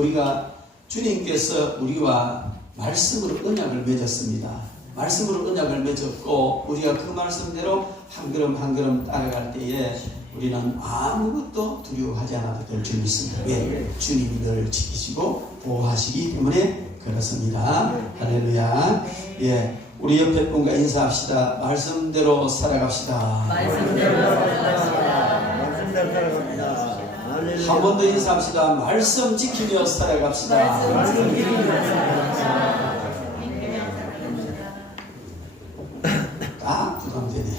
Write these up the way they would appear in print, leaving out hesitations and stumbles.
우리가 주님께서 우리와 말씀으로 언약을 맺었습니다. 말씀으로 언약을 맺었고 우리가 그 말씀대로 한 걸음 한 걸음 따라갈 때에 우리는 아무것도 두려워하지 않아도 될 줄 믿습니다. 왜? 주님이 너를 지키시고 보호하시기 때문에 그렇습니다. 할렐루야. 예, 우리 옆에 분과 인사합시다. 말씀대로 살아갑시다. 말씀대로 살아갑시다. 말씀대로 살아갑니다. 한 번 더 인사합시다. 말씀 지키며 살아갑시다. 말씀 지키며 살아갑시다. 딱 부담되네.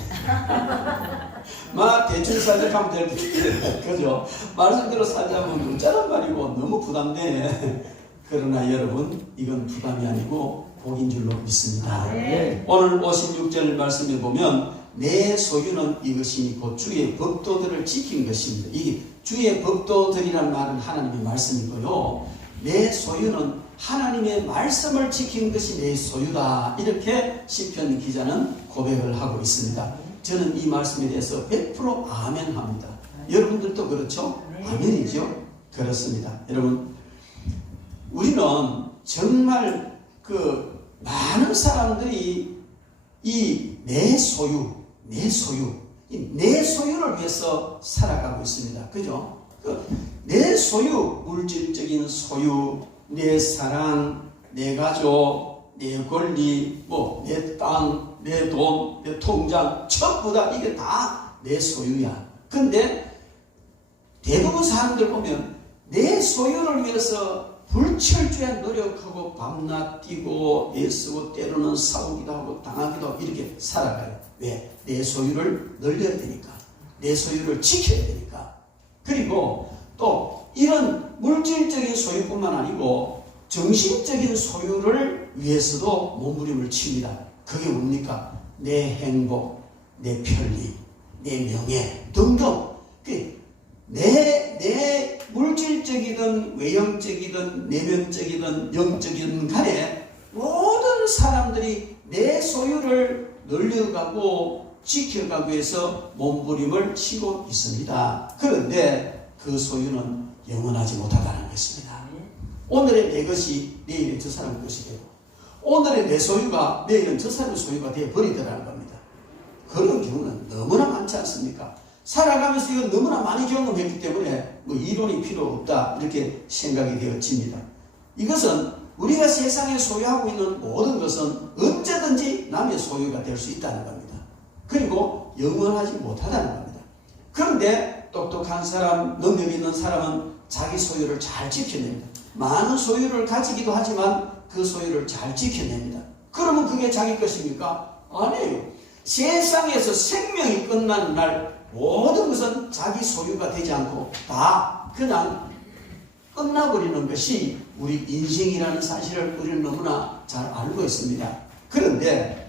막 대충 살려가면 될 텐데, 그죠? 말씀대로 살자면 어쩌란 말이고 너무 부담되네. 그러나 여러분, 이건 부담이 아니고 복인 줄로 믿습니다. 네. 오늘 56절 말씀에 보면 내 소유는 이것이니 곧 주의 법도들을 지킨 것입니다. 이게 주의 법도들이란 말은 하나님의 말씀이고요. 내 소유는 하나님의 말씀을 지킨 것이 내 소유다. 이렇게 시편 기자는 고백을 하고 있습니다. 저는 이 말씀에 대해서 100% 아멘합니다. 여러분들도 그렇죠? 아멘이죠? 그렇습니다. 여러분, 우리는 정말 그 많은 사람들이 이 내 소유, 내 소유를 위해서 살아가고 있습니다. 그죠? 내 소유, 물질적인 소유, 내 사랑, 내 가족, 내 권리, 내 땅, 내 돈, 내 통장, 전부 다 이게 다 내 소유야. 근데 대부분 사람들 보면 내 소유를 위해서 불철주야 노력하고 밤낮 뛰고 애쓰고 때로는 싸우기도 하고 당하기도 하고 이렇게 살아가요. 왜? 내 소유를 늘려야 되니까. 내 소유를 지켜야 되니까. 그리고 또 이런 물질적인 소유뿐만 아니고 정신적인 소유를 위해서도 몸부림을 칩니다. 그게 뭡니까? 내 행복, 내 편리, 내 명예 등등. 내 물질적이든 외형적이든 내면적이든 영적이든 간에 모든 사람들이 내 소유를 늘려가고 지켜가기 위해서 몸부림을 치고 있습니다. 그런데 그 소유는 영원하지 못하다는 것입니다. 오늘의 내 것이 내일은 저 사람 것이 되고 오늘의 내 소유가 내일은 저 사람의 소유가 되어버리더라는 겁니다. 그런 경우는 너무나 많지 않습니까? 살아가면서 이건 너무나 많이 경험했기 때문에 이론이 필요 없다 이렇게 생각이 되어집니다. 이것은 우리가 세상에 소유하고 있는 모든 것은 언제든지 남의 소유가 될 수 있다는 겁니다. 그리고 영원하지 못하다는 겁니다. 그런데 똑똑한 사람, 능력 있는 사람은 자기 소유를 잘 지켜냅니다. 많은 소유를 가지기도 하지만 그 소유를 잘 지켜냅니다. 그러면 그게 자기 것입니까? 아니에요. 세상에서 생명이 끝나는 날 모든 것은 자기 소유가 되지 않고 다 그냥 끝나버리는 것이 우리 인생이라는 사실을 우리는 너무나 잘 알고 있습니다. 그런데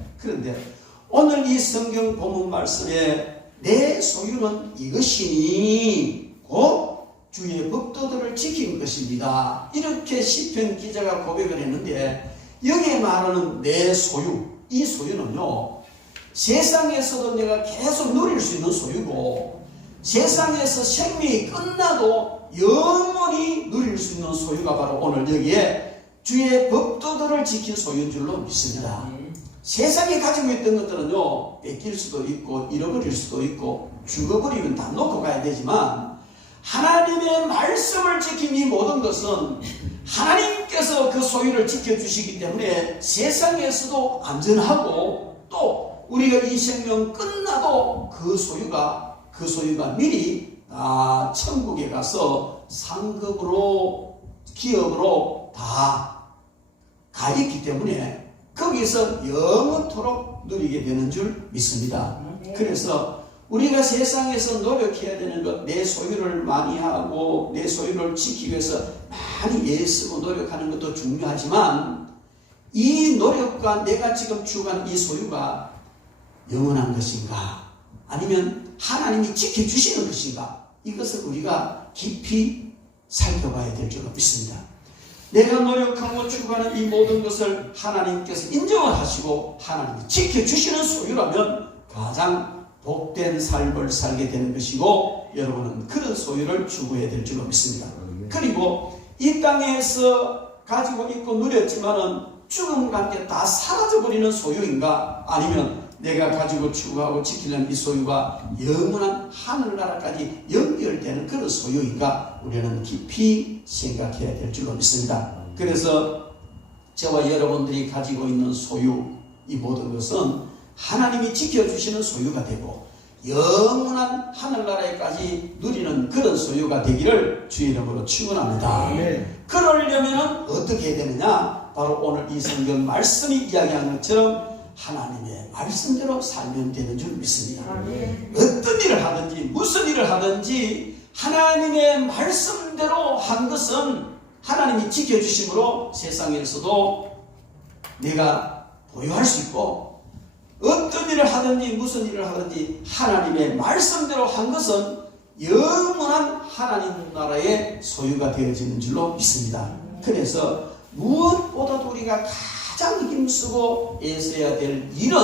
오늘 이 성경 본문 말씀에 내 소유는 이것이니 곧 주의 법도들을 지킨 것입니다. 이렇게 시편 기자가 고백을 했는데 여기에 말하는 내 소유, 이 소유는요 세상에서도 내가 계속 누릴 수 있는 소유고 세상에서 생명이 끝나도 영원히 누릴 수 있는 소유가 바로 오늘 여기에 주의 법도들을 지킨 소유인 줄로 믿습니다. 세상에 가지고 있던 것들은요 뺏길 수도 있고 잃어버릴 수도 있고 죽어버리면 다 놓고 가야 되지만 하나님의 말씀을 지킨 이 모든 것은 하나님께서 그 소유를 지켜주시기 때문에 세상에서도 안전하고 또 우리가 이 생명 끝나도 그 소유가 미리 천국에 가서 상급으로 기업으로 다 가 있기 때문에 거기서 영원토록 누리게 되는 줄 믿습니다. 그래서 우리가 세상에서 노력해야 되는 것, 내 소유를 많이 하고 내 소유를 지키기 위해서 많이 애쓰고 노력하는 것도 중요하지만 이 노력과 내가 지금 추구하는 이 소유가 영원한 것인가 아니면 하나님이 지켜주시는 것인가 이것을 우리가 깊이 살펴봐야 될 줄로 믿습니다. 내가 노력하고 추구하는 이 모든 것을 하나님께서 인정을 하시고 하나님이 지켜주시는 소유라면 가장 복된 삶을 살게 되는 것이고 여러분은 그런 소유를 추구해야 될 줄로 믿습니다. 그리고 이 땅에서 가지고 있고 누렸지만은 죽음과 함께 다 사라져버리는 소유인가? 아니면 내가 가지고 추구하고 지키는 이 소유가 영원한 하늘나라까지 연결되는 그런 소유인가? 우리는 깊이 생각해야 될 줄로 믿습니다. 그래서 저와 여러분들이 가지고 있는 소유, 이 모든 것은 하나님이 지켜주시는 소유가 되고 영원한 하늘나라에까지 누리는 그런 소유가 되기를 주의 이름으로 축원합니다. 그러려면 어떻게 해야 되느냐? 바로 오늘 이 성경 말씀이 이야기하는 것처럼 하나님의 말씀대로 살면 되는 줄 믿습니다. 어떤 일을 하든지 무슨 일을 하든지 하나님의 말씀대로 한 것은 하나님이 지켜주심으로 세상에서도 내가 보유할 수 있고, 어떤 일을 하든지 무슨 일을 하든지 하나님의 말씀대로 한 것은 영원한 하나님 나라의 소유가 되어지는 줄로 믿습니다. 그래서 무엇보다도 우리가 가장 힘쓰고 애써야 될 일은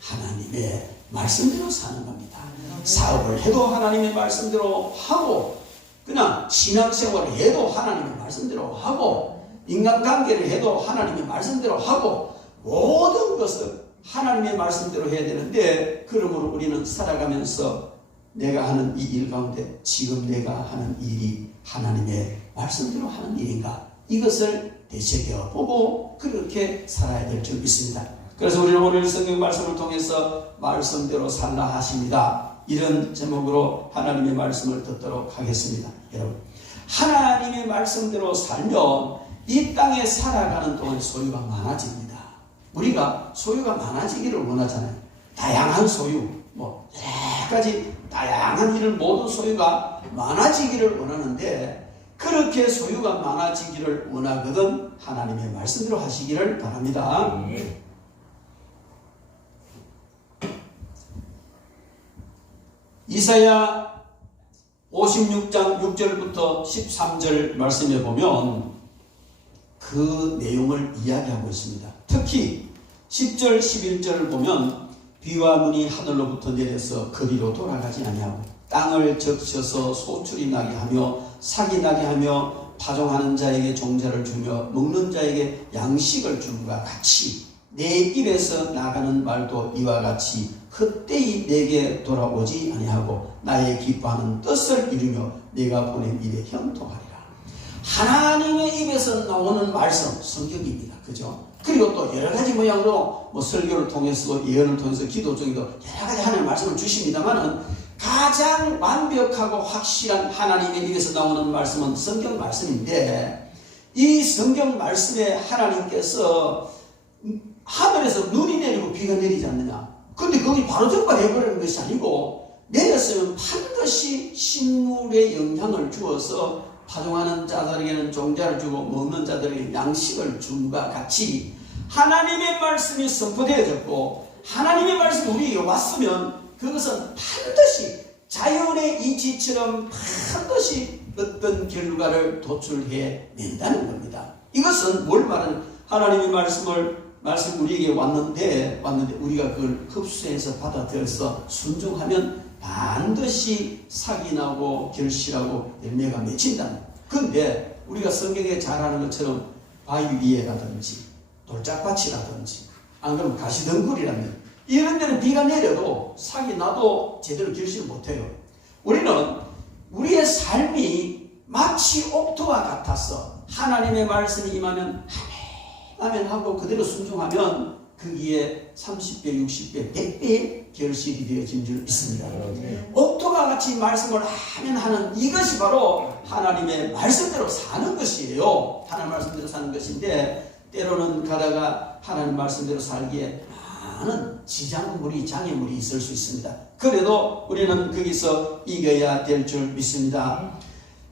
하나님의 말씀대로 사는 겁니다. 사업을 해도 하나님의 말씀대로 하고, 그냥 신앙생활을 해도 하나님의 말씀대로 하고, 인간관계를 해도 하나님의 말씀대로 하고, 모든 것을 하나님의 말씀대로 해야 되는데, 그러므로 우리는 살아가면서 내가 하는 이 일 가운데 지금 내가 하는 일이 하나님의 말씀대로 하는 일인가, 이것을 되새겨보고 그렇게 살아야 될 줄 믿습니다. 그래서 우리는 오늘 성경 말씀을 통해서 말씀대로 살라 하십니다. 이런 제목으로 하나님의 말씀을 듣도록 하겠습니다. 여러분, 하나님의 말씀대로 살면 이 땅에 살아가는 동안 소유가 많아집니다. 우리가 소유가 많아지기를 원하잖아요. 다양한 소유, 여러 가지 다양한 일을 모든 소유가 많아지기를 원하는데, 그렇게 소유가 많아지기를 원하거든 하나님의 말씀대로 하시기를 바랍니다. 이사야 56장 6절부터 13절 말씀에 보면 그 내용을 이야기하고 있습니다. 특히 10절 11절을 보면 비와 눈이 하늘로부터 내려서 그리로 돌아가지 아니하고 땅을 적셔서 소출이 나게 하며 삭이 나게 하며 파종하는 자에게 종자를 주며 먹는 자에게 양식을 줌과 같이 내 입에서 나가는 말도 이와 같이 헛되이 내게 돌아오지 아니하고 나의 기뻐하는 뜻을 이루며 내가 보낸 일에 형통하리라. 하나님의 입에서 나오는 말씀, 성경입니다. 그죠? 그리고 또 여러 가지 모양으로 설교를 통해서도 예언을 통해서 기도 중에도 여러 가지 하나님의 말씀을 주십니다만은 가장 완벽하고 확실한 하나님의 입에서 나오는 말씀은 성경 말씀인데, 이 성경 말씀에 하나님께서 하늘에서 눈이 내리고 비가 내리지 않느냐. 근데 거기 바로 적발해버리는 것이 아니고 내렸으면 반드시 식물에 영향을 주어서 파종하는 자들에게는 종자를 주고 먹는 자들에게 양식을 줌과 같이 하나님의 말씀이 선포되어졌고 하나님의 말씀이 우리에게 왔으면 그것은 반드시 자연의 이치처럼 반드시 어떤 결과를 도출해 낸다는 겁니다. 이것은 뭘 말하는, 하나님의 말씀 우리에게 왔는데 우리가 그걸 흡수해서 받아들여서 순종하면 반드시 삭이 나고 결실하고 열매가 맺힌다는 거예요. 그런데 우리가 성경에 잘 아는 것처럼 바위 위에라든지 돌짝밭이라든지 안 그러면 가시덩굴이라든지 이런 데는 비가 내려도 삭이 나도 제대로 결실을 못해요. 우리는 우리의 삶이 마치 옥토와 같아서 하나님의 말씀이 임하면 아멘 하고 그대로 순종하면 거기에 30배, 60배, 100배의 결실이 되어진 줄 믿습니다. 옥토와 같이 말씀을 아멘 하는 이것이 바로 하나님의 말씀대로 사는 것이에요. 하나님 말씀대로 사는 것인데, 때로는 가다가 하나님 말씀대로 살기에 많은 지장물이, 장애물이 있을 수 있습니다. 그래도 우리는 거기서 이겨야 될 줄 믿습니다.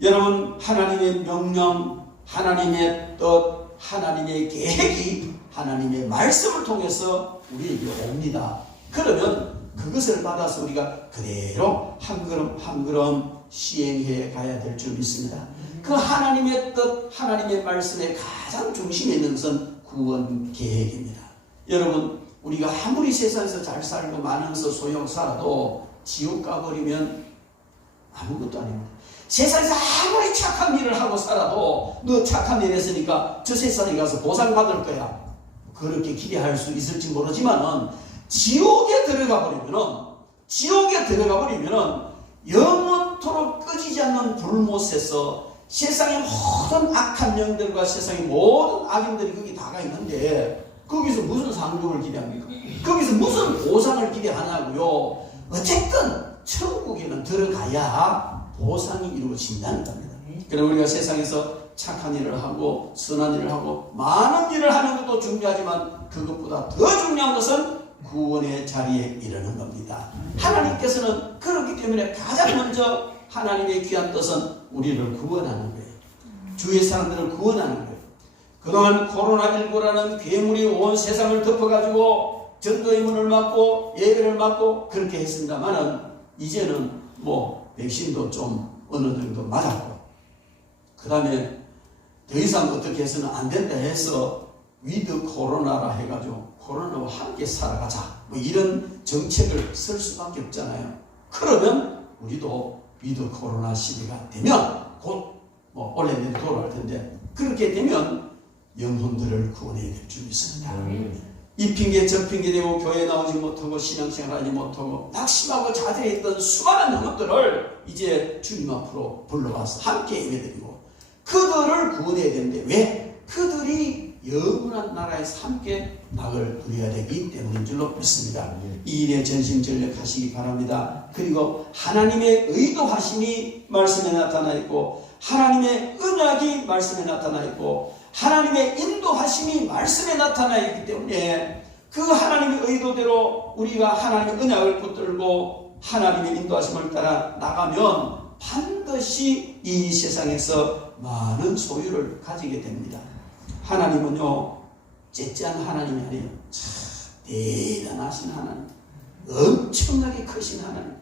여러분, 하나님의 명령, 하나님의 뜻, 하나님의 계획이 하나님의 말씀을 통해서 우리에게 옵니다. 그러면 그것을 받아서 우리가 그대로 한 걸음 한 걸음 시행해 가야 될 줄 믿습니다. 그 하나님의 뜻, 하나님의 말씀의 가장 중심에 있는 것은 구원 계획입니다. 여러분, 우리가 아무리 세상에서 잘 살고 많은 것을 소용 살아도 지옥 가버리면 아무것도 아닙니다. 세상에서 아무리 착한 일을 하고 살아도 너 착한 일 했으니까 저 세상에 가서 보상받을 거야. 그렇게 기대할 수 있을지 모르지만은 지옥에 들어가 버리면은 영원토록 꺼지지 않는 불못에서 세상의 모든 악한 영들과 세상의 모든 악인들이 거기 다가 있는데 거기서 무슨 상급을 기대합니까? 거기서 무슨 보상을 기대하냐고요. 어쨌든 천국에는 들어가야 보상이 이루어진다는 겁니다. 그럼 우리가 세상에서 착한 일을 하고 선한 일을 하고 많은 일을 하는 것도 중요하지만 그것보다 더 중요한 것은 구원의 자리에 이르는 겁니다. 하나님께서는 그렇기 때문에 가장 먼저 하나님의 귀한 뜻은 우리를 구원하는 거예요. 주위의 사람들을 구원하는 거예요. 그동안 코로나19라는 괴물이 온 세상을 덮어가지고 전도의 문을 막고 예배를 막고 그렇게 했습니다만은 이제는 뭐 백신도 좀 어느 정도 맞았고 그 다음에 더 이상 어떻게 해서는 안 된다 해서 위드 코로나라 해가지고 코로나와 함께 살아가자 뭐 이런 정책을 쓸 수밖에 없잖아요. 그러면 우리도 위드 코로나 시대가 되면 곧 뭐 원래 내일 돌아갈 텐데 그렇게 되면 영혼들을 구원해야 될 줄 믿습니다. 이 핑계 저 핑계 대고 교회 나오지 못하고 신앙생활하지 못하고 낙심하고 자제했던 수많은 영혼들을 이제 주님 앞으로 불러와서 함께 예배드리고 그들을 구원해야 되는데 왜? 그들이 영원한 나라에서 함께 낙을 누려야 되기 때문인 줄로 믿습니다. 이 일에 전심전력하시기 바랍니다. 그리고 하나님의 의도하심이 말씀에 나타나 있고 하나님의 언약이 말씀에 나타나 있고 하나님의 인도하심이 말씀에 나타나 있기 때문에 그 하나님의 의도대로 우리가 하나님의 언약을 붙들고 하나님의 인도하심을 따라 나가면 반드시 이 세상에서 많은 소유를 가지게 됩니다. 하나님은요 째째한 하나님이 아니에요. 참 대단하신 하나님, 엄청나게 크신 하나님,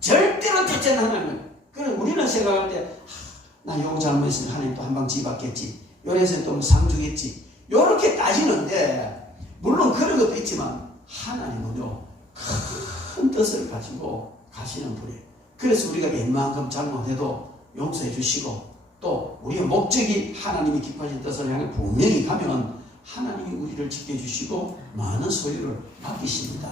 절대로 째째한 하나님. 그래 우리는 생각할 때 나 요거 잘못했으면 하나님 또 한 방 집었겠지, 요래서 또 상 주겠지, 요렇게 따지는데 물론 그런 것도 있지만 하나님은요 큰 뜻을 가지고 가시는 분이에요. 그래서 우리가 웬만큼 잘못해도 용서해 주시고 또 우리의 목적이 하나님이 기뻐하신 뜻을 향해 분명히 가면 하나님이 우리를 지켜주시고 많은 소유를 맡기십니다.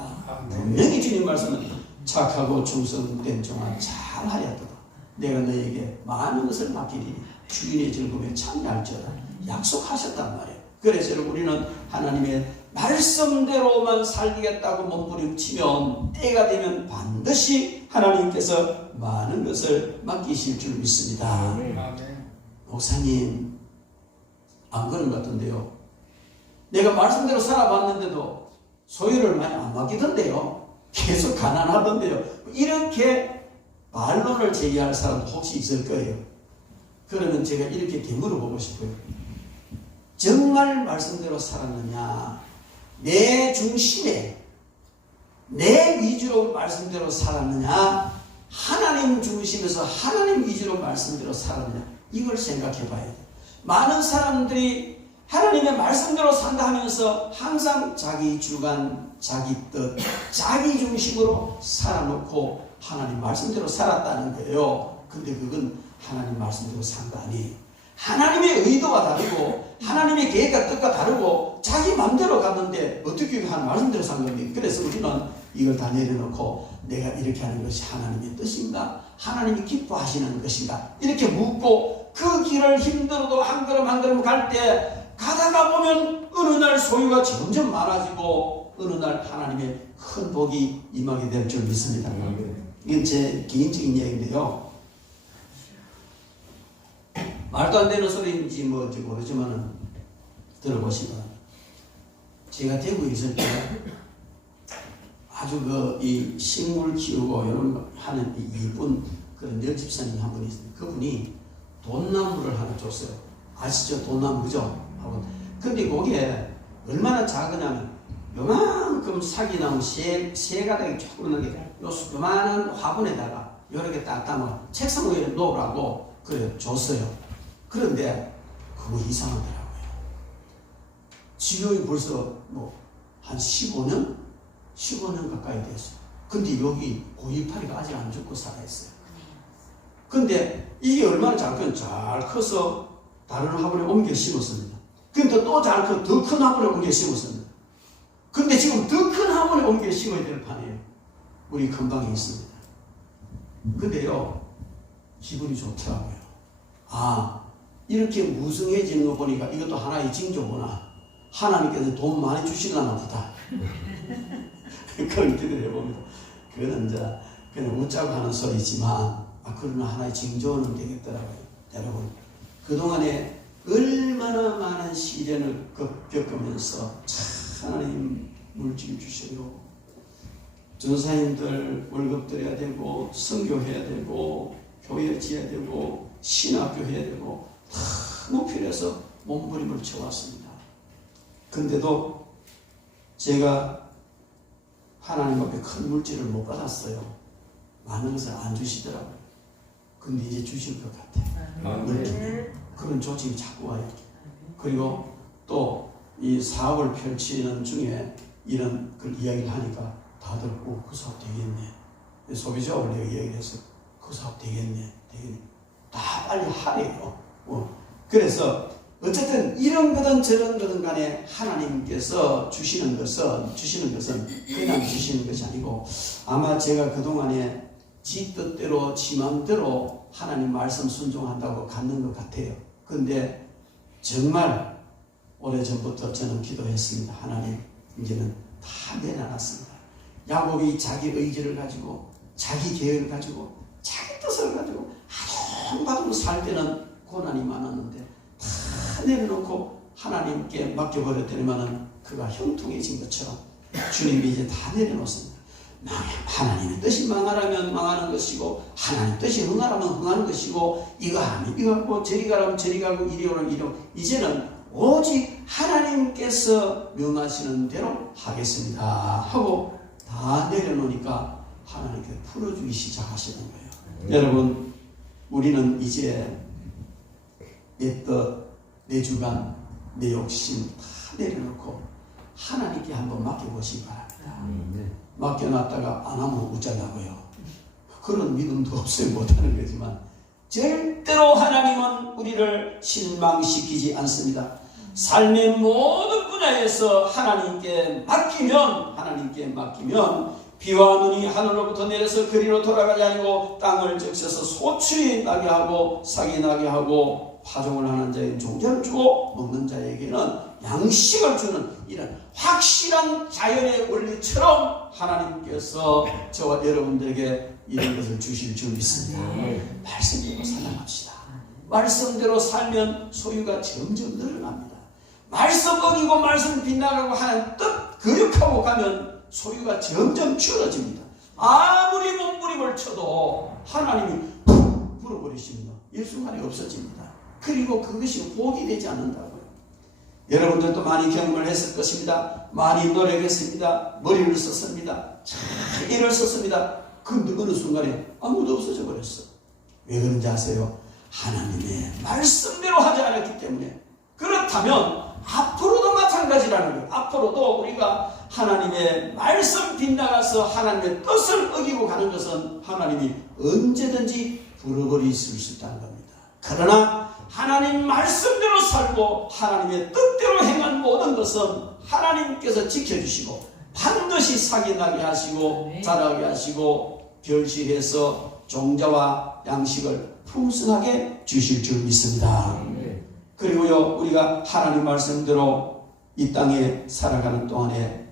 분명히 주님 말씀은 착하고 충성된 종아 잘하였도다. 내가 너에게 많은 것을 맡기리니 주인의 즐거움에 참여할지어다 약속하셨단 말이에요. 그래서 우리는 하나님의 말씀대로만 살겠다고 몸부림치면 때가 되면 반드시 하나님께서 많은 것을 맡기실 줄 믿습니다. 목사님 안 그런 것 같은데요. 내가 말씀대로 살아봤는데도 소유를 많이 안 맡기던데요. 계속 가난하던데요. 이렇게 반론을 제기할 사람도 혹시 있을 거예요. 그러면 제가 이렇게 되물어보고 싶어요. 정말 말씀대로 살았느냐? 내 중심에 내 위주로 말씀대로 살았느냐? 하나님 중심에서 하나님 위주로 말씀대로 살았느냐? 이걸 생각해 봐야 돼요. 많은 사람들이 하나님의 말씀대로 산다 하면서 항상 자기 주관, 자기 뜻, 자기 중심으로 살아놓고 하나님 말씀대로 살았다는 거예요. 근데 그건 하나님 말씀대로 산 거 아니에요. 하나님의 의도가 다르고 하나님의 계획과 뜻과 다르고 자기 마음대로 갔는데 어떻게 하나님 말씀대로 산 겁니까? 그래서 우리는 이걸 다 내려놓고 내가 이렇게 하는 것이 하나님의 뜻인가? 하나님이 기뻐하시는 것인가? 이렇게 묻고 그 길을 힘들어도 한 걸음 한 걸음 갈 때 가다가 보면 어느 날 소유가 점점 많아지고 어느 날 하나님의 큰 복이 임하게 될 줄 믿습니다. 이건 제 개인적인 이야기인데요. 말도 안 되는 소리인지 뭐인지 모르지만은 들어보시면 제가 대구에 있을 때 아주 이 식물 키우고 이런 거 하는 이쁜 그런 여집사님 한 분이 있어요. 그분이 돈나무를 하나 줬어요. 아시죠? 돈나무 그죠? 근데 그게 얼마나 작으냐면 요만큼 사기나무 세 가닥이 조그맣게 요만한 화분에다가 이렇게 딱 담아 책상 위에 놓으라고 그래 줬어요. 그런데 그거 이상하더라고요. 지금이 벌써 한 15년 가까이 됐어요. 근데 여기 고이파리가 아직 안 죽고 살아있어요. 근데 이게 얼마나 잘 커서 다른 화분에 옮겨 심었습니다. 근데 또 잘 커 더 큰 화분에 옮겨 심었습니다. 근데 지금 더 큰 화분에 옮겨 심어야 될 판이에요. 우리 근방에 있습니다. 근데요, 기분이 좋더라고요. 아, 이렇게 무성해지는 거 보니까 이것도 하나의 징조구나. 하나님께서 돈 많이 주시려나 보다. 그런 기대를 해봅니다. 그거는 이제 그냥 웃자고 하는 소리지만, 그러나 하나의 징조는 되겠더라고요. 여러분, 그동안에 얼마나 많은 시련을 겪으면서 참 하나님 물질 주시고, 전사님들 월급 드려야 되고, 선교해야 되고, 교회 지어야 되고, 신학교 해야 되고, 너무 필요해서 몸부림을 쳐왔습니다. 근데도 제가 하나님 앞에 큰 물질을 못 받았어요. 많은 것을 안 주시더라고요. 근데 이제 주실 것 같아요. 그런 조짐이 자꾸 와요. 그리고 또 이 사업을 펼치는 중에 이런 그 이야기를 하니까 다들 그 사업 되겠네. 소비자업을 내가 이야기해서 그 사업 되겠네. 다 빨리 하래요. 그래서 어쨌든 이런 거든 저런 거든 간에 하나님께서 주시는 것은 그냥 주시는 것이 아니고, 아마 제가 그동안에 지 뜻대로 지 마음대로 하나님 말씀 순종한다고 갖는 것 같아요. 근데 정말 오래전부터 저는 기도했습니다. 하나님, 이제는 다 내려놨습니다. 야곱이 자기 의지를 가지고, 자기 계획을 가지고, 자기 뜻을 가지고 아둥바둥 살 때는 고난이 많았는데 다 내려놓고 하나님께 맡겨버렸더니만은 그가 형통해진 것처럼 주님이 이제 다 내려놓습니다. 하나님의 뜻이 망하라면 망하는 것이고, 하나님 뜻이 흥하라면 흥하는 것이고, 이거 하면 이거 하고, 저리 가라면 저리 가고, 이리 오라면 이리 오고, 이제는 오직 하나님께서 명하시는 대로 하겠습니다 하고 다 내려놓으니까 하나님께서 풀어주기 시작하시는 거예요. 여러분, 우리는 이제 내 뜻, 내 주관, 내 욕심 다 내려놓고 하나님께 한번 맡겨보시기 바랍니다. 맡겨놨다가 안 하면 웃자냐고요. 그런 믿음도 없어요. 못하는 거지만 절대로 하나님은 우리를 실망시키지 않습니다. 삶의 모든 분야에서 하나님께 맡기면 비와 눈이 하늘로부터 내려서 그리로 돌아가지 아니고 땅을 적셔서 소출이 나게 하고 싹이 나게 하고 파종을 하는 자에게 종자를 주고 먹는 자에게는 양식을 주는 이런 확실한 자연의 원리처럼 하나님께서 저와 여러분들에게 이런 것을 주실 줄 믿습니다. 말씀대로 살아갑시다. 말씀대로 살면 소유가 점점 늘어납니다. 말씀 어기고 말씀 빗나가고 하는 뜻 거역하고 가면 소유가 점점 줄어집니다. 아무리 몸부림을 쳐도 하나님이 푹 불어버리십니다. 일순간에 없어집니다. 그리고 그것이 복이 되지 않는다고요. 여러분들도 많이 경험을 했을 것입니다. 많이 노력했습니다. 머리를 썼습니다. 잘 일을 썼습니다. 근데 어느 순간에 아무도 없어져 버렸어. 왜 그런지 아세요? 하나님의 말씀대로 하지 않았기 때문에. 그렇다면 앞으로도 마찬가지라는 거예요. 앞으로도 우리가 하나님의 말씀 빗나가서 하나님의 뜻을 어기고 가는 것은 하나님이 언제든지 불어버리실 수 있다는 겁니다. 그러나 하나님 말씀대로 살고 하나님의 뜻대로 행한 모든 것은 하나님께서 지켜주시고 반드시 싹이 나게 하시고 자라게 하시고 결실해서 종자와 양식을 풍성하게 주실 줄 믿습니다. 그리고요, 우리가 하나님 말씀대로 이 땅에 살아가는 동안에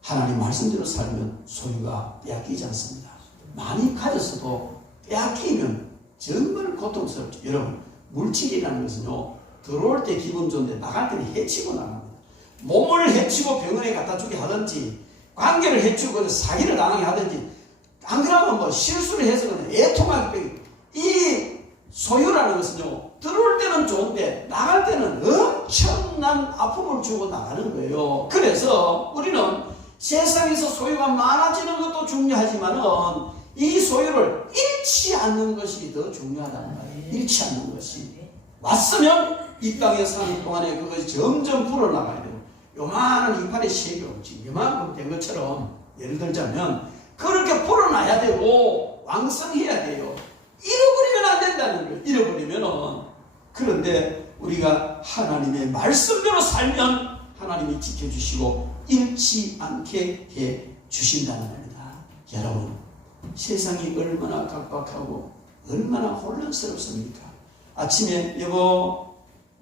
하나님 말씀대로 살면 소유가 빼앗기지 않습니다. 많이 가졌어도 빼앗기면 정말 고통스럽죠. 여러분, 물질이라는 것은요, 들어올 때 기분 좋은데 나갈 때는 해치고 나갑니다. 몸을 해치고 병원에 갖다 주게 하든지, 관계를 해치고 사기를 당하게 하든지, 안 그러면 뭐 실수를 해서 그냥 애통하게 빼기. 이 소유라는 것은요, 들어올 때는 좋은데 나갈 때는 엄청난 아픔을 주고 나가는 거예요. 그래서 우리는 세상에서 소유가 많아지는 것도 중요하지만은 이 소유를 잃지 않는 것이 더 중요하다는 거예요. 잃지 않는 것이. 왔으면 이 땅에 사는 동안에 그것이 점점 불어나가야 돼요. 요만한 이파리 세경, 요만큼 된 것처럼 예를 들자면 그렇게 불어나야 되고 왕성해야 돼요. 잃어버리면 안 된다는 거예요. 잃어버리면은. 그런데 우리가 하나님의 말씀대로 살면 하나님이 지켜주시고 잃지 않게 해 주신다는 겁니다. 여러분, 세상이 얼마나 각박하고 얼마나 혼란스럽습니까? 아침에 여보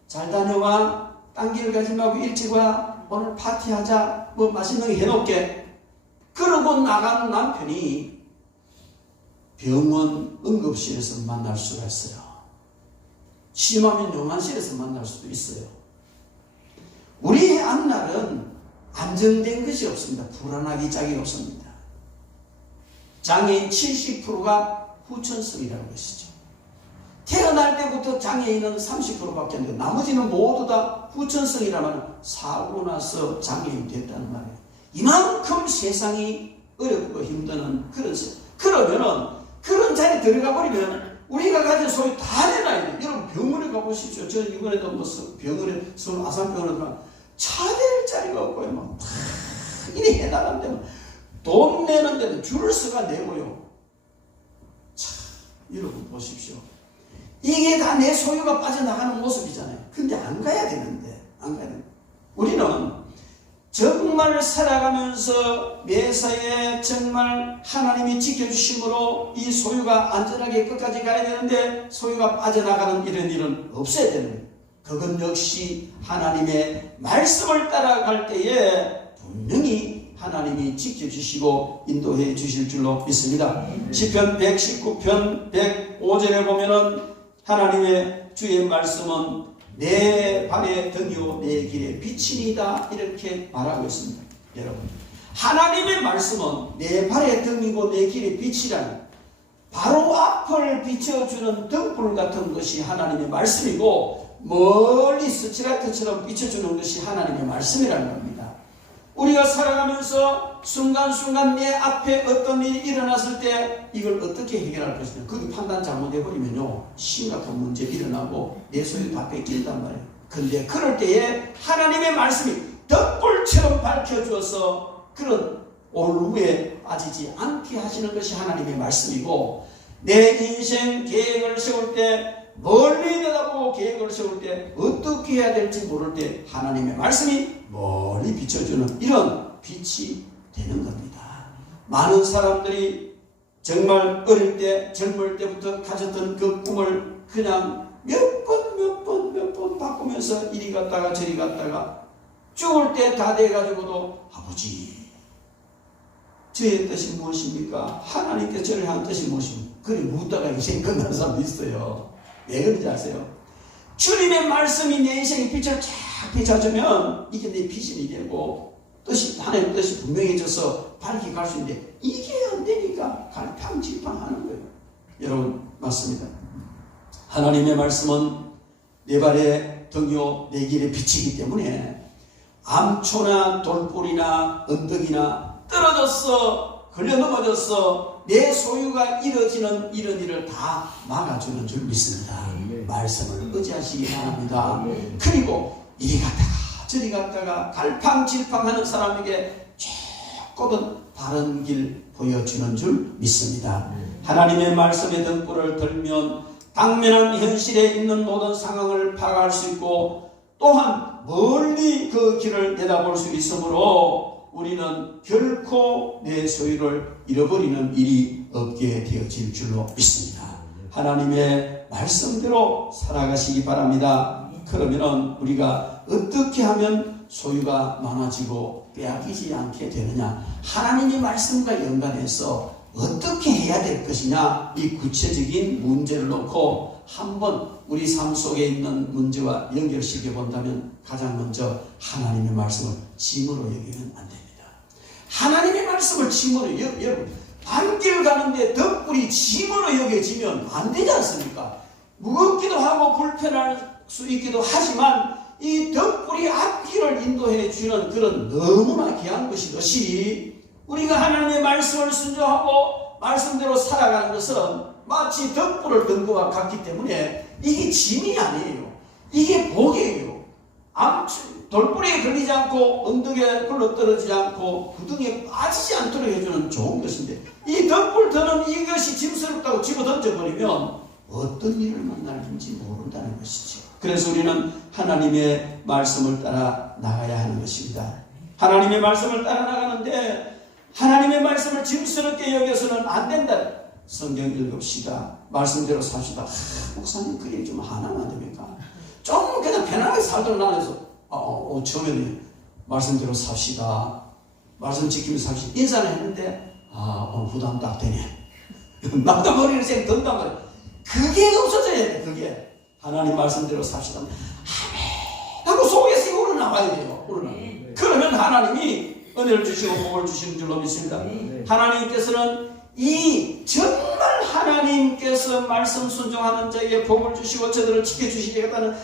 잘 다녀와, 딴 길 가지 말고 일찍 와, 오늘 파티하자, 뭐 맛있는 거 해놓을게. 그러고 나가는 남편이 병원 응급실에서 만날 수가 있어요. 심하면 용안실에서 만날 수도 있어요. 우리의 앞날은 안정된 것이 없습니다. 불안하기 짝이 없습니다. 장애인 70%가 후천성이라는 것이죠. 태어날 때부터 장애인은 30%밖에 안 돼요. 나머지는 모두 다 후천성이라면 사고 나서 장애인 됐다는 말이에요. 이만큼 세상이 어렵고 힘드는 그런 세상. 그러면은 그런 자리에 들어가 버리면 우리가 가진 소유 다 내놔야 돼요. 여러분 병원에 가보십시오. 저는 이번에도 뭐 병원에 서울 아산병원에 들어가 차댈 자리가 없고요. 막 이리 해나간다면 돈 내는 데는 줄을 서가 내고요. 참, 여러분 보십시오. 이게 다 내 소유가 빠져나가는 모습이잖아요. 근데 안 가야 되는데, 안 가야 되는데. 우리는 정말 살아가면서 매사에 정말 하나님이 지켜주심으로 이 소유가 안전하게 끝까지 가야 되는데 소유가 빠져나가는 이런 일은 없어야 되는 거예요. 그건 역시 하나님의 말씀을 따라갈 때에 분명히 하나님이 지켜주시고 인도해 주실 줄로 믿습니다. 시편 119편 105절에 보면은 하나님의 주의 말씀은 내 발의 등이요 내 길의 빛이니이다 이렇게 말하고 있습니다. 여러분, 하나님의 말씀은 내 발의 등이고 내 길의 빛이라는, 바로 앞을 비춰주는 등불 같은 것이 하나님의 말씀이고 멀리 스치라트처럼 비춰주는 것이 하나님의 말씀이라는 겁니다. 우리가 살아가면서 순간순간 내 앞에 어떤 일이 일어났을 때 이걸 어떻게 해결할 것이냐, 그게 판단 잘못해버리면요 심각한 문제 일어나고 내 소유 다 뺏긴단 말이에요. 근데 그럴 때에 하나님의 말씀이 덕불처럼 밝혀주어서 그런 오류에 빠지지 않게 하시는 것이 하나님의 말씀이고, 내 인생 계획을 세울 때 멀리 내다보고 계획을 세울 때 어떻게 해야 될지 모를 때 하나님의 말씀이 멀리 비춰주는 이런 빛이 되는 겁니다. 많은 사람들이 정말 어릴 때 젊을 때부터 가졌던 그 꿈을 그냥 몇 번 바꾸면서 이리 갔다가 저리 갔다가 죽을 때 다 돼가지고도 아버지 저의 뜻이 무엇입니까? 하나님께 저를 한 뜻이 무엇입니까? 그래 묻다가 인생 끝나는 사람도 있어요. 왜 그런지 아세요? 주님의 말씀이 내 인생의 빛을 쫙 비춰주면 이게 내 비전이 되고 뜻이, 하나님의 뜻이 분명해져서 밝게 갈 수 있는데 이게 안 되니까 갈팡질팡하는 거예요. 여러분 맞습니다. 하나님의 말씀은 내 발의 등이요 내 길의 빛이기 때문에 암초나 돌불이나 언덕이나 떨어졌어 걸려 넘어졌어 내 소유가 이뤄지는 이런 일을 다 막아주는 줄 믿습니다. 말씀을 의지하시기 바랍니다. 그리고 이리 갔다가 저리 갔다가 갈팡질팡하는 사람에게 조금은 바른 길 보여주는 줄 믿습니다. 하나님의 말씀의 등불을 들면 당면한 현실에 있는 모든 상황을 파악할 수 있고 또한 멀리 그 길을 내다볼 수 있으므로 우리는 결코 내 소유를 잃어버리는 일이 없게 되어질 줄로 믿습니다. 하나님의 말씀대로 살아가시기 바랍니다. 그러면 우리가 어떻게 하면 소유가 많아지고 빼앗기지 않게 되느냐, 하나님의 말씀과 연관해서 어떻게 해야 될 것이냐, 이 구체적인 문제를 놓고 한번 우리 삶 속에 있는 문제와 연결시켜 본다면 가장 먼저 하나님의 말씀을 짐으로 여기면 안 됩니다. 하나님의 말씀을 짐으로 여러분 반길 가는데 덕불이 짐으로 여겨지면 안 되지 않습니까? 무겁기도 하고 불편할 수 있기도 하지만 이 덕불이 앞길을 인도해 주는 그런 너무나 귀한 것이 우리가 하나님의 말씀을 순종하고 말씀대로 살아가는 것은 마치 덕불을 든 것과 같기 때문에 이게 짐이 아니에요. 이게 복이에요. 돌뿌리에 걸리지 않고 언덕에 굴러떨어지지 않고 구덩이에 빠지지 않도록 해주는 좋은 것인데, 이 덕불 드는 이것이 짐스럽다고 집어 던져버리면 어떤 일을 만날지 모른다는 것이죠. 그래서 우리는 하나님의 말씀을 따라 나가야 하는 것입니다. 하나님의 말씀을 따라 나가는데 하나님의 말씀을 짐스럽게 여겨서는 안 된다. 성경 읽읍시다. 말씀대로 삽시다. 목사님 그게 좀 하나는 안 됩니까? 좀 그냥 편안하게 살도록 나눠서 처음에는 말씀대로 삽시다. 말씀 지키면서 삽시다. 인사를 했는데 부담 딱 되네. 나도 머리를 쌩 든단 말이야. 그게 없어져야 돼. 그게 하나님 말씀대로 삽시다. 아멘 하고 속에서 우러나와야 돼요. 그러면 하나님이 은혜를 주시고 복을 주시는 줄로 믿습니다. 하나님께서는 정말 하나님께서 말씀 순종하는 자에게 복을 주시고 저들을 지켜주시겠다는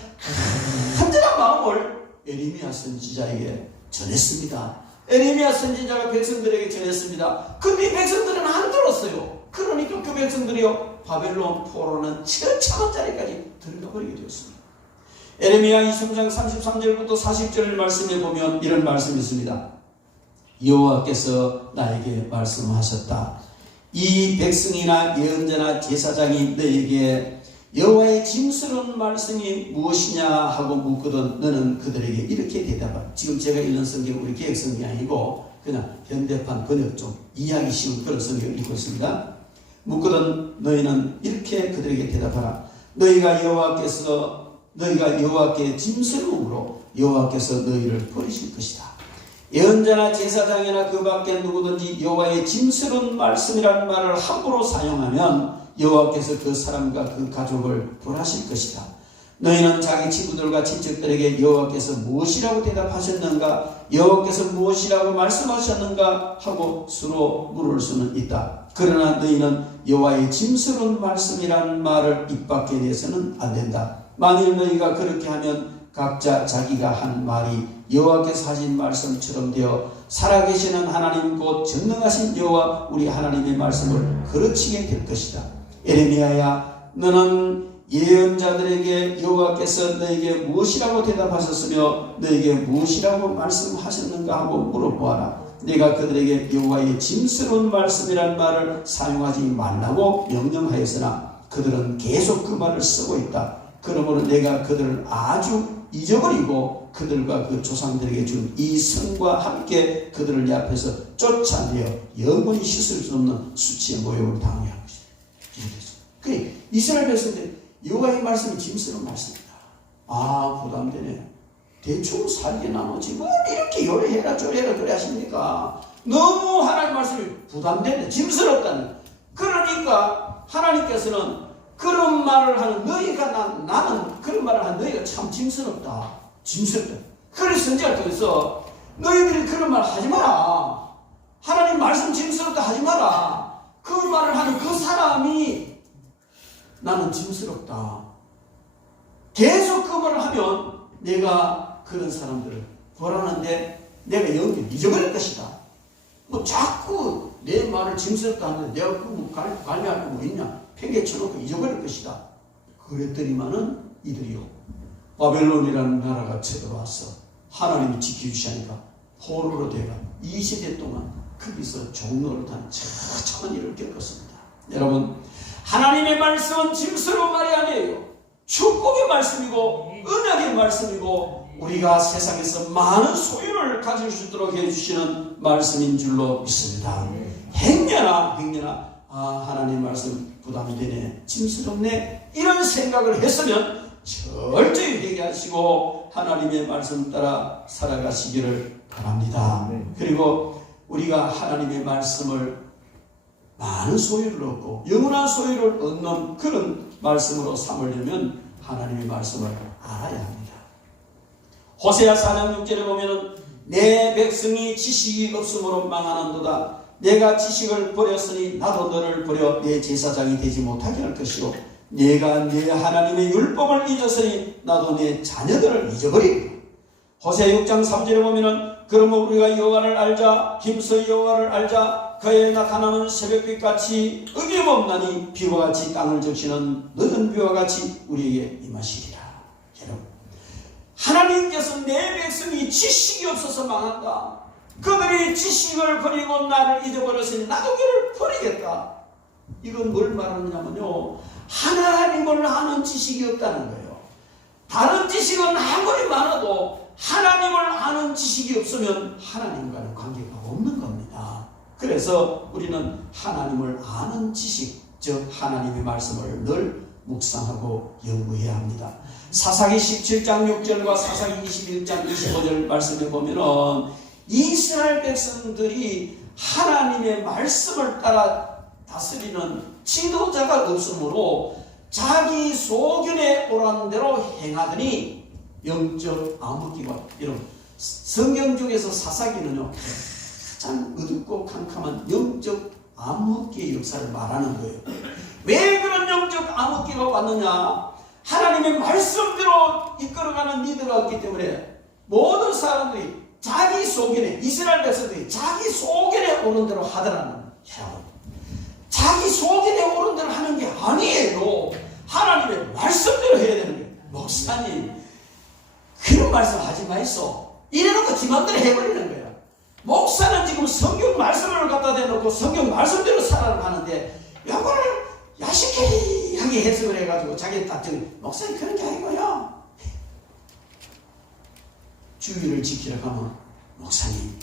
간절한 마음을 에레미야 선지자에게 전했습니다. 에레미야 선지자가 백성들에게 전했습니다. 근데 백성들은 안 들었어요. 그러니까 그 백성들이요 바벨론 포로는 처참한 자리까지 들어가 버리게 되었습니다. 에레미야 23장 33절부터 40절 말씀에 보면 이런 말씀이 있습니다. 여호와께서 나에게 말씀하셨다. 이 백성이나 예언자나 제사장이 너에게 여호와의 짐스러운 말씀이 무엇이냐 하고 묻거든 너는 그들에게 이렇게 대답하라. 지금 제가 읽는 성경은 우리 개혁 성경이 아니고 그냥 현대판 번역 좀 이해하기 쉬운 그런 성경을 읽고 있습니다. 묻거든 너희는 이렇게 그들에게 대답하라. 너희가 여호와께 짐스러움으로 여호와께서 너희를 버리실 것이다. 예언자나 제사장이나 그 밖에 누구든지 여호와의 짐스러운 말씀이라는 말을 함부로 사용하면 여호와께서 그 사람과 그 가족을 벌하실 것이다. 너희는 자기 친구들과 친척들에게 여호와께서 무엇이라고 대답하셨는가, 여호와께서 무엇이라고 말씀하셨는가 하고 서로 물을 수는 있다. 그러나 너희는 여호와의 짐스러운 말씀이라는 말을 입 밖에 내서는 안 된다. 만일 너희가 그렇게 하면 각자 자기가 한 말이 여호와께서 하신 말씀처럼 되어 살아계시는 하나님 곧 전능하신 여호와 우리 하나님의 말씀을 거르치게 될 것이다. 에레미야야, 너는 예언자들에게 여호와께서 너에게 무엇이라고 대답하셨으며 너에게 무엇이라고 말씀하셨는가 하고 물어보아라. 내가 그들에게 여호와의 짐스러운 말씀이란 말을 사용하지 말라고 명령하였으나 그들은 계속 그 말을 쓰고 있다. 그러므로 내가 그들을 아주 잊어버리고 그들과 그 조상들에게 준 이 성과 함께 그들을 내 앞에서 쫓아내어 영원히 씻을 수 없는 수치의 모욕을 당하게 할 것이다. 그래, 이스라엘 백성들 여호와의 말씀이 짐스러운 말씀이다. 부담되네. 대충 살게 나머지 뭘 이렇게 요래해라 저래해라 그래 하십니까? 너무 하나님 말씀이 부담되네. 짐스럽다는. 그러니까 하나님께서는 그런 말을 하는 너희가 나는 그런 말을 하는 너희가 참 짐스럽다. 짐스럽다. 그래서 선지자를 통해서 너희들이 그런 말 하지 마라. 하나님 말씀 짐스럽다 하지 마라. 그 말을 하는 그 사람이 나는 짐스럽다. 계속 그 말을 하면 내가 그런 사람들을 벌하는데 내가 영원히 잊어버릴 것이다. 자꾸 내 말을 짐스럽다 하는데 내가 관리할 거 뭐 있냐? 팽개 쳐놓고 잊어버릴 것이다. 그랬더니만은 이들이요 바벨론이라는 나라가 쳐들어와서 하나님이 지켜주시니까 포로로 되가 20대 동안 거기서 종노릇한 처참한 일을 겪었습니다. 여러분, 하나님의 말씀은 짐스러운 말이 아니에요. 축복의 말씀이고 언약의 말씀이고 우리가 세상에서 많은 소유를 가질 수 있도록 해주시는 말씀인 줄로 믿습니다. 행여나 하나님 말씀 부담이 되네, 짐스럽네, 이런 생각을 했으면 철저히 되게 하시고 하나님의 말씀 따라 살아가시기를 바랍니다. 그리고 우리가 하나님의 말씀을 많은 소유를 얻고 영원한 소유를 얻는 그런 말씀으로 삼으려면 하나님의 말씀을 알아야 합니다. 호세아 4장 6절에 보면은 내 백성이 지식이 없으므로 망하는도다. 내가 지식을 버렸으니 나도 너를 버려 내 제사장이 되지 못하게 할 것이요 내가 내 하나님의 율법을 잊었으니 나도 내 자녀들을 잊어버리리라. 호세아 6장 3절에 보면은 그러므로 우리가 여호와를 알자, 힘써 여호와를 알자. 그의 나타나는 새벽빛같이 어김없나니 비와 같이 땅을 적시는 늦은 비와 같이 우리에게 임하시리라. 여러분, 하나님께서 내 백성이 지식이 없어서 망한다. 그들이 지식을 버리고 나를 잊어버렸으니 나도 그를 버리겠다. 이건 뭘 말하느냐면요, 하나님을 아는 지식이 없다는 거예요. 다른 지식은 아무리 많아도 하나님을 아는 지식이 없으면 하나님과는 관계가 없는 겁니다. 그래서 우리는 하나님을 아는 지식, 즉 하나님의 말씀을 늘 묵상하고 연구해야 합니다. 사사기 17장 6절과 사사기 21장 25절 말씀에 보면은 이스라엘 백성들이 하나님의 말씀을 따라 다스리는 지도자가 없으므로 자기 소견에 오른 대로 행하더니 영적 암흑기가, 여러분 성경 중에서 사사기는요 가장 어둡고 캄캄한 영적 암흑기의 역사를 말하는 거예요. 왜 그런 영적 암흑기가 왔느냐? 하나님의 말씀대로 이끌어가는 리더가 없기 때문에 모든 사람들이 자기 소견에, 이스라엘 백성들이 자기 소견에 오른 대로 하더라는 거예요. 자기 소견에 오른 대로 하는 게 아니에요. 하나님의 말씀대로 해야 되는 거예요. 목사님 그런 말씀 하지 마이소. 이래놓고 지 맘대로 해버리는 거예요. 목사는 지금 성경 말씀을 갖다 대놓고 성경 말씀대로 살아가는 하는데 이거를 야식하게 해석을 해가지고 자기 딱정 목사님 그런 게 아니고요. 주의를 지키려고 하면 목사님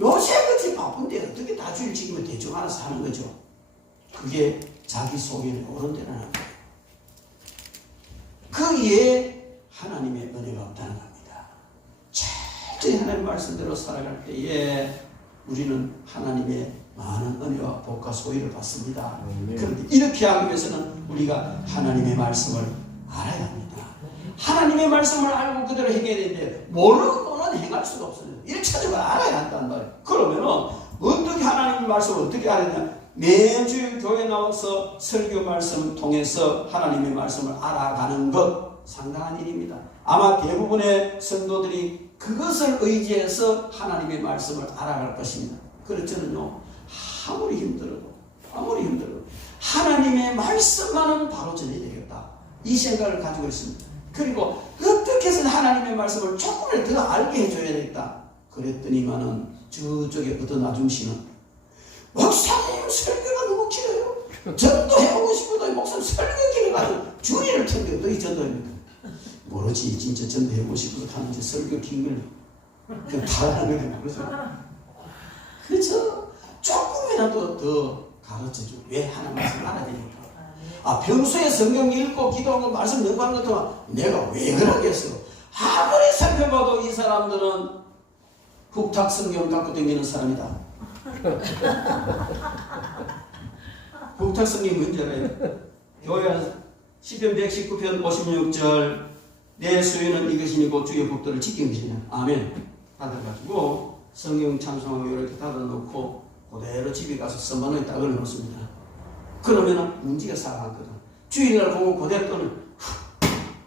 요새 그렇게 바쁜데 어떻게 다 주의를 지키면 대충 알아서 하는 거죠. 그게 자기 소견에 오른 데라는 거예요. 그 이에 하나님의 은혜가 없다는 겁니다. 철저히 하나님 말씀대로 살아갈 때에 우리는 하나님의 많은 은혜와 복과 소유를 받습니다. 그런데 이렇게 하기 위해서는 우리가 하나님의 말씀을 알아야 합니다. 하나님의 말씀을 알고 그대로 행해야 되는데 모르고는 행할 수가 없어요. 1차적으로 알아야 한단 말이에요. 그러면은 어떻게 하나님의 말씀을 어떻게 알았냐? 매주 교회 나와서 설교 말씀을 통해서 하나님의 말씀을 알아가는 것 상당한 일입니다. 아마 대부분의 성도들이 그것을 의지해서 하나님의 말씀을 알아갈 것입니다. 그래서 저는요 아무리 힘들어도 하나님의 말씀만은 바로 전해야 되겠다, 이 생각을 가지고 있습니다. 그리고 어떻게 해서 하나님의 말씀을 조금을 더 알게 해줘야 되겠다. 그랬더니만은 저쪽에 어떤 아줌씨는 목사님 설교가 너무 길어요. 전도해보고 싶어도 목사님 설교 길어가지고 주리를 튼데 어떻게 전도합니까? 모르지. 진짜 전도해보고 싶어도 하는지 설교 긴 걸 다 하는 거예요. 그렇죠? 조금이라도 더 가르쳐줘. 왜 하나님 말씀 알아야 되니까. 평소에 성경 읽고 기도하고 말씀 연구하는 것도 내가 왜 그러겠어. 아무리 살펴봐도 이 사람들은 훅탁 성경 갖고 다니는 사람이다. 훅탁 성경이 뭔지 알아요? 교회 시편 119편 56절 내 소유는 이것이니고 주의 법도를 지키는 것이냐. 아멘. 닫아가지고 성경 찬송하고 이렇게 닫아놓고 그대로 집에 가서 선반에 딱 올려놓습니다. 그러면은 문제가 살아났거든. 주일날 보고 그대로 또는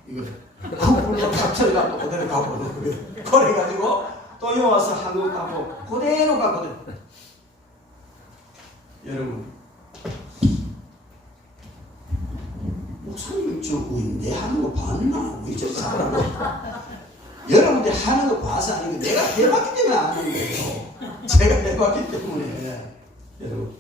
이거 훅 탁쳐갖고 그대로 가고 그래가지고 또 여기 와서 한국 가고 그대로 가거든. 여러분 목사님 내 하는 거 봤나? 왜 저 사람 여러분들 하는 거 봐서 아니고 내가 해봤기 때문에 아는 거예요. 제가 해봤기 때문에. 여러분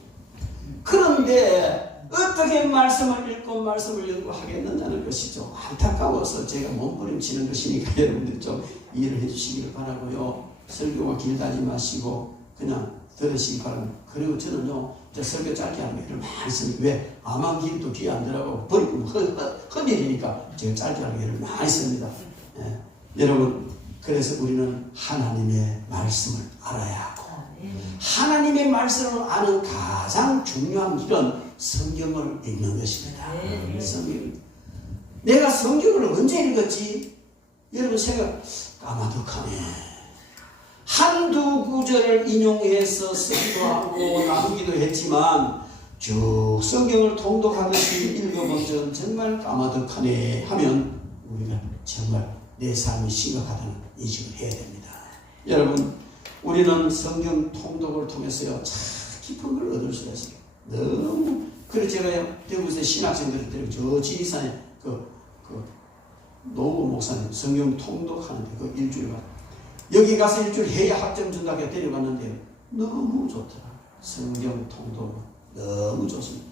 그런데 어떻게 말씀을 읽고 말씀을 연구하겠느냐는 것이죠. 안타까워서 제가 몸부림치는 것이니까 여러분들 좀 이해를 해주시기를 바라고요. 설교가 길다지 마시고 그냥 들으시기 바랍니다. 그리고 저는요 저 설교 짧게 하는 거 많이 씁니다. 왜? 암만 길도 귀에 안 들어가고 버리고 흔들리니까 제가 짧게 하는 거를 많이 씁니다. 여러분 그래서 우리는 하나님의 말씀을 알아야 하고 하나님의 말씀을 아는 가장 중요한 길은 성경을 읽는 것입니다. 성경. 내가 성경을 언제 읽었지? 여러분 생각 까마득하네. 한두 구절을 인용해서 설교하고 나누기도 했지만 쭉 성경을 통독하듯이 읽어본 적은 정말 까마득하네 하면 우리가 정말 내 삶이 심각하다는 인식을 해야 됩니다. 여러분 우리는 성경 통독을 통해서요 참 깊은 걸 얻을 수가 있어요. 너무 그래서 제가 대구에서 신학생들을 데리고 저 지리산에 노고 목사님 성경 통독하는데 그 일주일간 여기 가서 일주일 해야 학점 준다고 데려갔는데 너무 좋더라. 성경 통독 너무 좋습니다.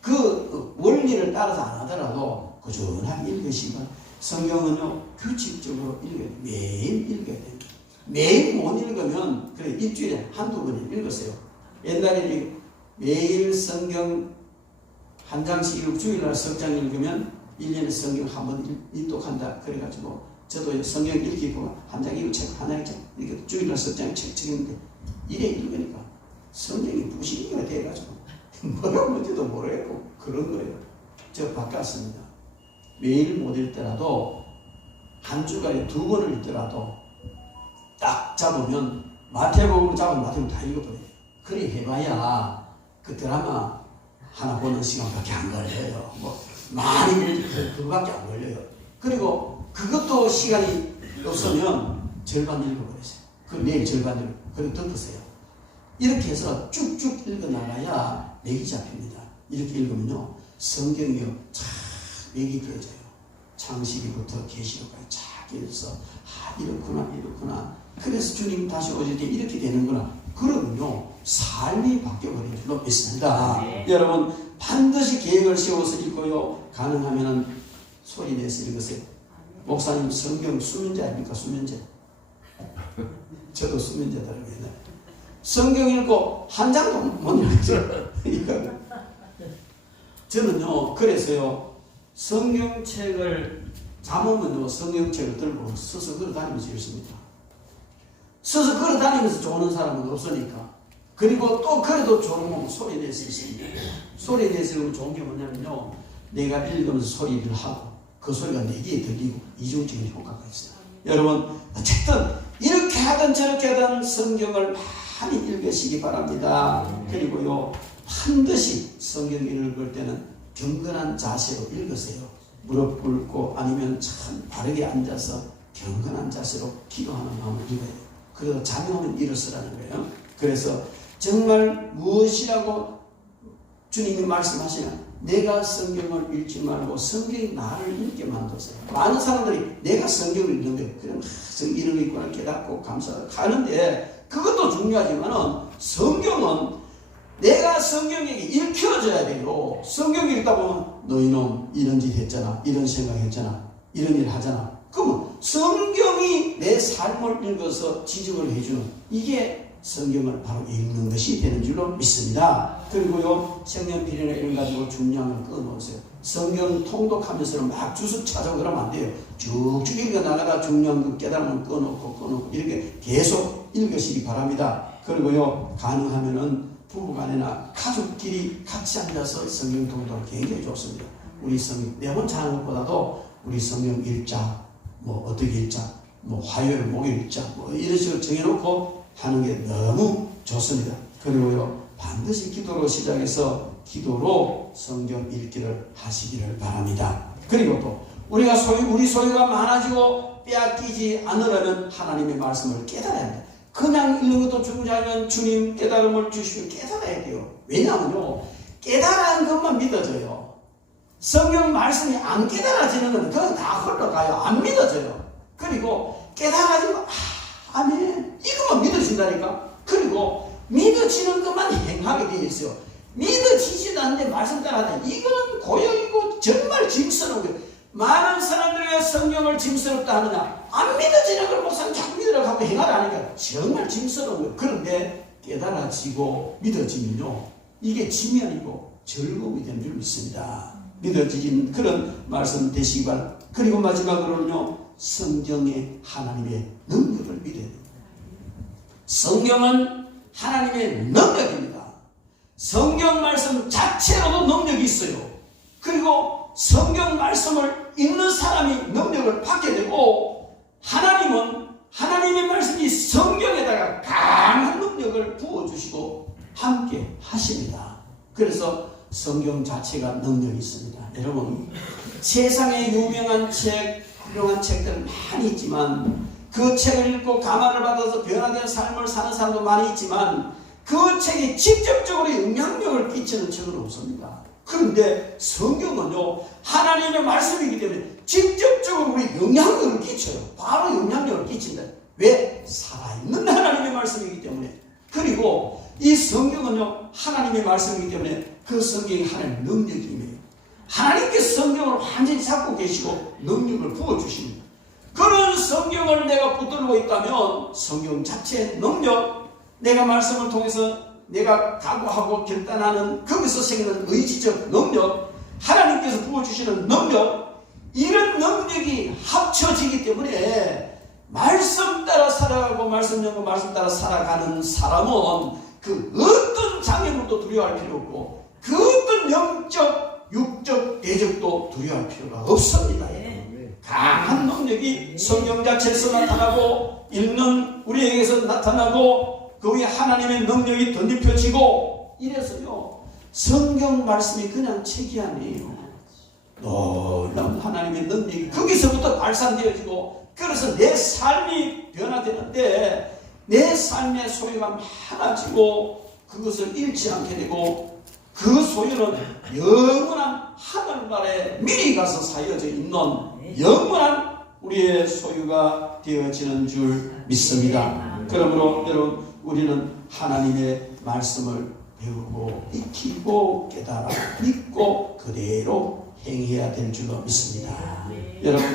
그 원리를 따라서 안 하더라도 꾸준하게 읽으시면 성경은요 규칙적으로 읽어야 돼요. 매일 읽어야 돼요. 매일 못 읽으면 그래 일주일에 한두 번 읽었어요. 옛날에 매일 성경 한 장씩 읽고 주일날 석장 읽으면 1년에 성경 한 번 읽독한다. 그래가지고 저도 성경 읽기고 한 장 읽고 책 하나 읽고 이렇게 주일날 석장 책 읽는데 이래 읽으니까 성경이 부시기가 돼가지고 뭐가 뭔지도 모르겠고 그런 거예요. 저 바꿨습니다. 매일 못 읽더라도 한 주간에 2번을 읽더라도 딱 잡으면 마태복음을 잡으면 마태복음 다 읽어버려요. 그래 해봐야 그 드라마 하나 보는 시간밖에 안 걸려요. 뭐 많이 그거밖에 안 걸려요. 그리고 그것도 시간이 없으면 절반 읽어버리세요. 그 내일 절반 읽고 그리고 덮으세요. 이렇게 해서 쭉쭉 읽어나가야 맥이 잡힙니다. 이렇게 읽으면요 성경이요 쫙 맥이 그어져요. 창세기부터 계시록까지 쫙 읽어서 이렇구나. 그래서 주님 다시 오실 때 이렇게 되는구나. 그러면요 삶이 바뀌어버린 줄로 믿습니다. 네. 여러분 반드시 계획을 세워서 읽고요. 가능하면 소리 내서 읽으세요. 목사님 성경 수면제 아닙니까? 수면제. 저도 수면제더라고요. 성경 읽고 한 장도 못 읽었어요. 저는요 그래서요 성경책을 잠오면요 성경책을 들고 서서 걸어다니면서 읽습니다. 서서 걸어다니면서 조는 사람은 없으니까. 그리고 또 그래도 조는 소리 낼 수 있습니다. 소리 내서 읽으면 좋은 게 뭐냐면요 내가 읽으면서 소리를 하고 그 소리가 내 귀에 들리고 이중적인 효과가 있어요. 여러분 어쨌든 이렇게 하든 저렇게 하든 성경을 많이 읽으시기 바랍니다. 그리고요 반드시 성경 읽을 때는 경건한 자세로 읽으세요. 무릎 꿇고 아니면 참 바르게 앉아서 경건한 자세로 기도하는 마음을 읽어야 돼요. 그래서 잠이 오면 일어서라는 거예요. 그래서 정말 무엇이라고 주님이 말씀하시면 내가 성경을 읽지 말고 성경이 나를 읽게 만드세요. 많은 사람들이 내가 성경을 읽는데 그럼 이런 거 있구나 깨닫고 감사하고 하는데 그것도 중요하지만은 성경은 내가 성경에게 읽혀져야 돼요. 성경 읽다 보면 너 이놈 이런 짓 했잖아, 이런 생각했잖아, 이런 일 하잖아. 그러면 성경이 내 삶을 읽어서 지적을 해주는 이게 성경을 바로 읽는 것이 되는 줄로 믿습니다. 그리고요 색연필이나 이런 가지고 중량을 끊어놓으세요. 성경 통독하면서는 막 주석 찾아오고 그러면 안 돼요. 쭉쭉 읽어나가다 중량 깨달음을 끊어놓고 이렇게 계속 읽으시기 바랍니다. 그리고요 가능하면은 부부간이나 가족끼리 같이 앉아서 성경 통독을 굉장히 좋습니다. 우리 성경 매번 자는 것보다도 우리 성경 읽자 뭐 어떻게 읽자 뭐 화요일 목요일 읽자 뭐 이런 식으로 정해놓고 하는 게 너무 좋습니다. 그리고요 반드시 기도로 시작해서 기도로 성경 읽기를 하시기를 바랍니다. 그리고 또 우리가 우리 소유가 많아지고 빼앗기지 않으려면 하나님의 말씀을 깨달아야 합니다. 그냥 읽는 것도 중요하면 주님 깨달음을 주시면 깨달아야 돼요. 왜냐하면요 깨달은 것만 믿어져요. 성경 말씀이 안 깨달아지는 건 그건 다 흘러가요. 안 믿어져요. 그리고 깨달아지면 아멘 이것만 믿어진다니까. 그리고 믿어지는 것만 행하게 되어 있어요. 믿어지지도 않는데 말씀 따라하다 이거는 고역이고 정말 짐스러운 거예요. 많은 사람들이 왜 성경을 짐스럽다 하느냐. 안 믿어지는 걸 목사님 자꾸 믿으라고 하고 행하라 하니까 정말 짐스러운 거예요. 그런데 깨달아지고 믿어지면요 이게 지면이고 즐거움이 되는 줄 믿습니다. 믿어지는 그런 말씀 되시기 바랍니다. 그리고 마지막으로는요 성경의 하나님의 능력을 믿어야 됩니다. 성경은 하나님의 능력입니다. 성경 말씀 자체로도 능력이 있어요. 그리고 성경 말씀을 읽는 사람이 능력을 받게 되고 하나님은 하나님의 말씀이 성경에다가 강한 능력을 부어주시고 함께 하십니다. 그래서 성경 자체가 능력이 있습니다. 여러분 세상에 유명한 책, 훌륭한 책들 많이 있지만 그 책을 읽고 감화를 받아서 변화된 삶을 사는 사람도 많이 있지만 그 책이 직접적으로 영향력을 끼치는 책은 없습니다. 그런데 성경은요, 하나님의 말씀이기 때문에 직접적으로 우리 영향력을 끼쳐요. 바로 영향력을 끼친다. 왜? 살아있는 하나님의 말씀이기 때문에. 그리고 이 성경은요, 하나님의 말씀이기 때문에 그 성경이 하나님의 능력임이에요. 하나님께서 성경을 완전히 잡고 계시고 능력을 부어주십니다. 그런 성경을 내가 붙들고 있다면 성경 자체의 능력, 내가 말씀을 통해서 내가 각오하고 결단하는 거기서 생기는 의지적 능력, 하나님께서 부어주시는 능력, 이런 능력이 합쳐지기 때문에 말씀 따라 살아가고 말씀 연구 말씀 따라 살아가는 사람은 그 어떤 장애물도 두려워할 필요 없고 그 어떤 영적, 육적, 대적도 두려워할 필요가 없습니다. 강한 능력이 성경 자체에서 나타나고 읽는 우리에게서 나타나고 그 위에 하나님의 능력이 덧입혀지고 이래서요, 성경 말씀이 그냥 책이 아니에요. 놀라운 하나님의 능력이 거기서부터 발산되어지고, 그래서 내 삶이 변화되는데 내 삶의 소유가 많아지고 그것을 잃지 않게 되고, 그 소유는 영원한 하늘나라에 미리 가서 사여져 있는 영원한 우리의 소유가 되어지는 줄 믿습니다. 그러므로 여러분, 우리는 하나님의 말씀을 배우고 익히고 깨달아 믿고 그대로 행해야 될 줄로 믿습니다. 여러분,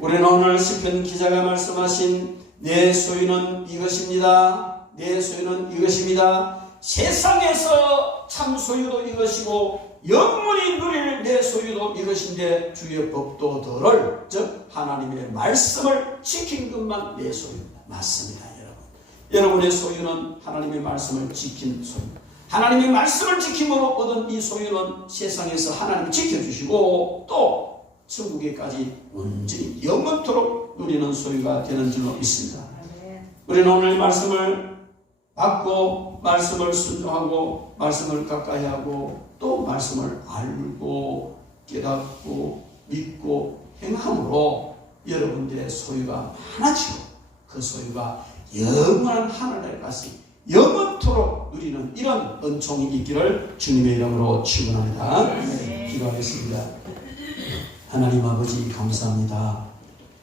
우리는 오늘 시편 기자가 말씀하신 내 소유는 이것입니다. 내 소유는 이것입니다. 세상에서 참 소유도 이것이고 영원히 누릴 내 소유도 이것인데 주의 법도들을, 즉 하나님의 말씀을 지킨 것만 내 소유입니다. 맞습니다. 여러분의 소유는 하나님의 말씀을 지킨 소유. 하나님의 말씀을 지킴으로 얻은 이 소유는 세상에서 하나님이 지켜주시고 또 천국에까지 온전히 영원토록 누리는 소유가 되는 줄로 믿습니다. 우리는 오늘 말씀을 받고 말씀을 순종하고 말씀을 가까이 하고 또 말씀을 알고 깨닫고 믿고 행함으로 여러분들의 소유가 많아지고 그 소유가 영원한 하늘날까지 영원토록 누리는 이런 은총이 있기를 주님의 이름으로 축원합니다. 기도하겠습니다. 하나님 아버지 감사합니다.